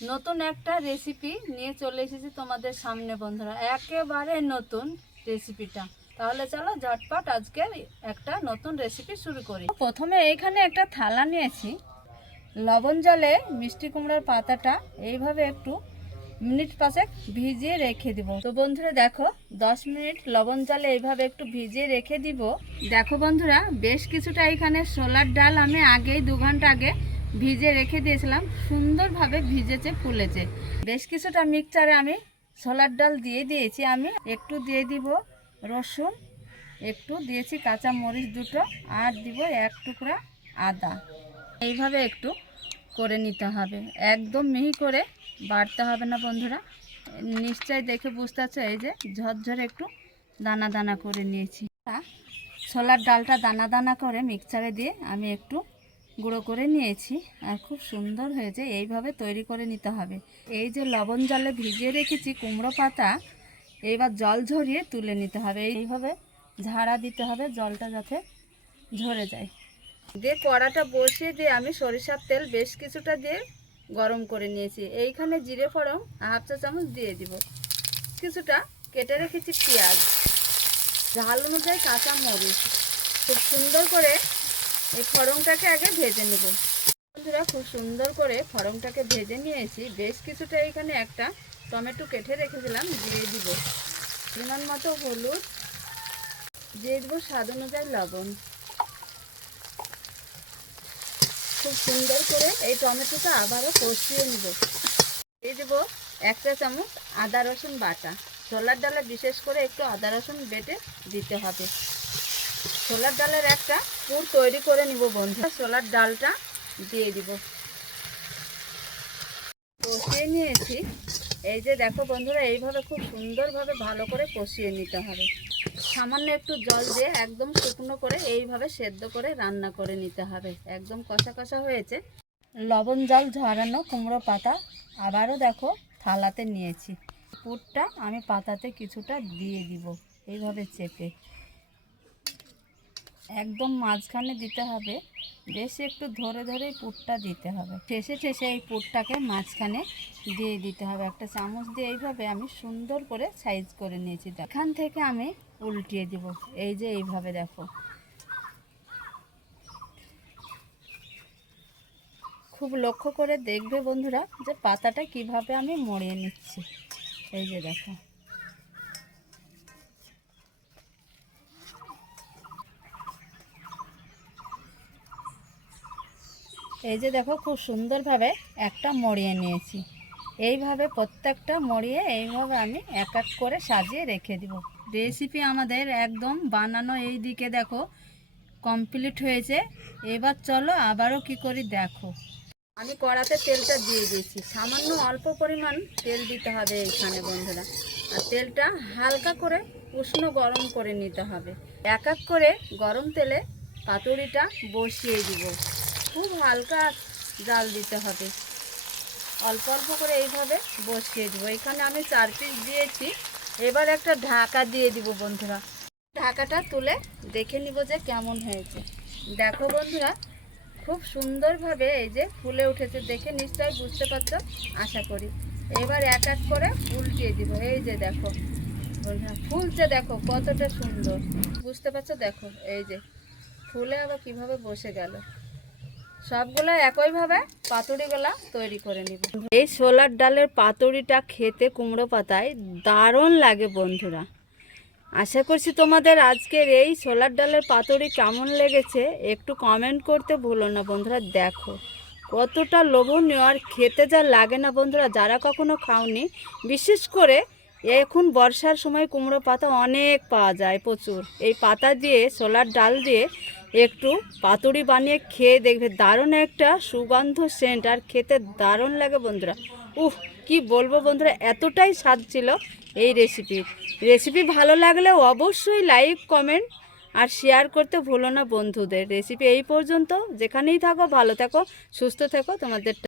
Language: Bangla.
নতুন একটা রেসিপি নিয়ে চলে এসেছি তোমাদের সামনে বন্ধুরা, একেবারে নতুন রেসিপিটা। তাহলে চলো ঝটপট আজকে একটা নতুন রেসিপি শুরু করি। প্রথমে এইখানে একটা থালা নিয়েছি, লবণ জলে মিষ্টি কুমড়ার পাতাটা এইভাবে একটু মিনিট 5 ভিজিয়ে রেখে দিব। তো বন্ধুরা দেখো, 10 মিনিট লবণ জলে এইভাবে একটু ভিজিয়ে রেখে দিব। দেখো বন্ধুরা, বেশ কিছুটা এখানে ছোলার ডাল আমি আগেই 2 ঘন্টা আগে ভিজে রেখে দিয়েছিলাম, সুন্দরভাবে ভিজেছে, ফুলেছে। বেশ কিছুটা মিক্সচারে আমি ছোলার ডাল দিয়ে দিয়েছি। আমি একটু দিয়ে দিব রসুন, একটু দিয়েছি কাঁচা মরিচ দুটো, আর দিব 1 টুকরা আদা। এইভাবে একটু করে নিতে হবে, একদম মিহি করে বাড়তে হবে না বন্ধুরা। নিশ্চয় দেখে বুঝতে পারছো, এই যে ঝরঝরে একটু দানা দানা করে নিয়েছি। ছোলার ডালটা দানা দানা করে মিক্সচারে দিয়ে আমি একটু গুঁড়ো করে নিয়েছি, আর খুব সুন্দর হয়েছে। এইভাবে তৈরি করে নিতে হবে। এই যে লবণ জলে ভিজিয়ে রেখেছি কুমড়ো পাতা, এইবার জল ঝরিয়ে তুলে নিতে হবে। এইভাবে ঝাড়া দিতে হবে, জলটা যাতে ঝরে যায়। দিয়ে কড়াটা বসিয়ে দিয়ে আমি সরিষার তেল বেশ কিছুটা দিয়ে গরম করে নিয়েছি। এইখানে জিরে ফোড়ন 1/2 চা চামচ দিয়ে দিব। কিছুটা কেটে রেখেছি পেঁয়াজ, ঝাল অনুযায়ী কাঁচা মরিচ। খুব সুন্দর করে এই ফোড়নটাকে আগে ভেজে নেব বন্ধুরা। খুব সুন্দর করে ফোড়নটাকে ভেজে নিয়েছি। বেশ কিছুটা এখানে একটা টমেটো কেটে রেখেছিলাম, দিয়ে দিব। পরিমাণ মতো হলুদ দিয়ে দেবো, স্বাদ অনুযায়ী লবণ। খুব সুন্দর করে এই টমেটোটা আবারও কষিয়ে নিব। দিয়ে দেবো 1 চা চামচ আদা রসুন বাটা। ছোলার ডালে বিশেষ করে একটু আদা রসুন বেটে দিতে হবে। ছোলার ডালের একটা পুর তৈরি করে নিব বন্ধুরা। ছোলার ডালটা দিয়ে দিব, কষিয়ে নিয়েছি। এই যে দেখো বন্ধুরা, এইভাবে খুব সুন্দরভাবে ভালো করে কষিয়ে নিতে হবে। সামান্য একটু জল দিয়ে একদম শুকনো করে এইভাবে সেদ্ধ করে রান্না করে নিতে হবে। একদম কষা কষা হয়েছে। লবণ জল ঝরানো কুমড়ো পাতা আবারও দেখো থালাতে নিয়েছি। পুরটা আমি পাতাতে কিছুটা দিয়ে দিব, এইভাবে চেপে একদম মাঝখানে দিতে হবে। বেশি একটু ধরে ধরেই পুরটা দিতে হবে। ঠেসে ঠেসে এই পুরটাকে মাঝখানে দিয়ে দিতে হবে। একটা চামচ দিয়ে এইভাবে আমি সুন্দর করে সাইজ করে নিয়েছি। এখান থেকে আমি উল্টিয়ে দিব। এই যে এইভাবে দেখো, খুব লক্ষ্য করে দেখবে বন্ধুরা যে পাতাটা কিভাবে আমি মরিয়ে নিচ্ছি। এই যে দেখো, এই যে দেখো, খুব সুন্দরভাবে একটা মরিয়ে নিয়েছি। এইভাবে প্রত্যেকটা মরিয়ে এইভাবে আমি এক এক করে সাজিয়ে রেখে দিব। রেসিপি আমাদের একদম বানানো এই দিকে দেখো কমপ্লিট হয়েছে। এবার চলো আবারও কি করি দেখো। আমি কড়াতে তেলটা দিয়ে দিয়েছি। সামান্য অল্প পরিমাণ তেল দিতে হবে এইখানে বন্ধুরা। আর তেলটা হালকা করে উষ্ণ গরম করে নিতে হবে। এক এক করে গরম তেলে পাতুরিটা বসিয়ে দিব। খুব হালকা জাল দিতে হবে, অল্প অল্প করে এইভাবে বসিয়ে দিব। এখানে আমি 4 পিস দিয়েছি। এবার একটা ঢাকা দিয়ে দিব বন্ধুরা। ঢাকাটা তুলে দেখে নিব যে কেমন হয়েছে। দেখো বন্ধুরা, খুব সুন্দরভাবে এই যে ফুলে উঠেছে, দেখে নিশ্চয়ই বুঝতে পারছো আশা করি। এবার এক এক করে উল্টিয়ে দিব। এই যে দেখো বন্ধুরা, ফুলছে দেখো কতটা সুন্দর, বুঝতে পারছো? দেখো এই যে ফুলে আবার কিভাবে বসে গেল। সবগুলো একইভাবে পাতুরিগুলা তৈরি করে নিব। এই ছোলার ডালের পাতুরিটা খেতে কুমড়ো পাতায় দারুণ লাগে বন্ধুরা। আশা করছি তোমাদের আজকের এই ছোলার ডালের পাতুরি কেমন লেগেছে একটু কমেন্ট করতে ভুলো না বন্ধুরা। দেখো কতটা লোভনীয়, আর খেতে যা লাগে না বন্ধুরা, যারা কখনো খাওনি। বিশেষ করে এখন বর্ষার সময় কুমড়ো পাতা অনেক পাওয়া যায়, প্রচুর। এই পাতা দিয়ে ছোলার ডাল দিয়ে একটু পাতুরি বানিয়ে খেয়ে দেখবে, দারুণ একটা সুগন্ধ সেন্ট, আর খেতে দারুণ লাগে বন্ধুরা। উফ, কি বলবো বন্ধুরা, এতটাই স্বাদ ছিল এই রেসিপি ভালো লাগলে অবশ্যই লাইক কমেন্ট আর শেয়ার করতে ভুলো না বন্ধুদের। রেসিপি এই পর্যন্ত। যেখানেই থাকো ভালো থাকো, সুস্থ থাকো। তোমাদের